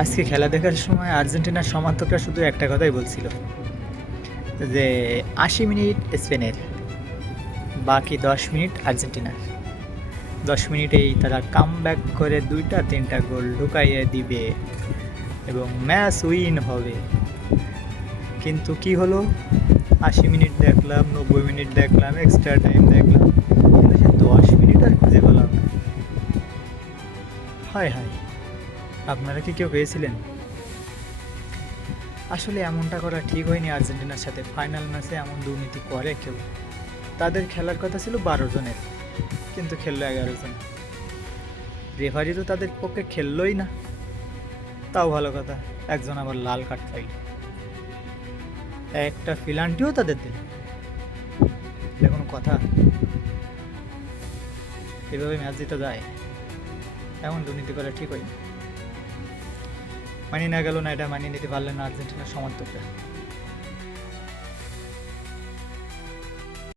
আজকে খেলা দেখার সময় আর্জেন্টিনার সমর্থকরা শুধু একটা কথাই বলছিল যে ৮০ মিনিট স্পেনের, বাকি ১০ মিনিট আর্জেন্টিনার। ১০ মিনিটেই তারা কামব্যাক করে ২টা-৩টা গোল ঢুকাইয়ে দিবে এবং ম্যাচ উইন হবে। কিন্তু কি হলো, ৮০ মিনিট দেখলাম, ৯০ মিনিট দেখলাম, এক্সট্রা টাইম দেখলাম, কিন্তু সে ১০ মিনিট আর খুঁজে পেলাম না। হায় হায়, আপনারা কি কেউ পেয়েছিলেন? আসলে এমনটা করা ঠিক হয়নি আর্জেন্টিনার সাথে। ফাইনাল ম্যাচে এমন দুর্নীতি করে কেউ? তাদের খেলার কথা ছিল ১২ জনের, কিন্তু খেললো ১১ জন। রেফারি তো তাদের পক্ষে খেললোই না। তাও ভালো কথা, একজন আবার লাল কার্ড পাইল, একটা ফিলান্টিও তাদের দিল। এটা কোনো কথা? এভাবে ম্যাচ জিতে যায়? এমন দুর্নীতি করা ঠিক হয়নি। মানিয়ে না গেল না, এটা মানিয়ে নিতে পারলেন না আর্জেন্টিনার সমর্থকরা।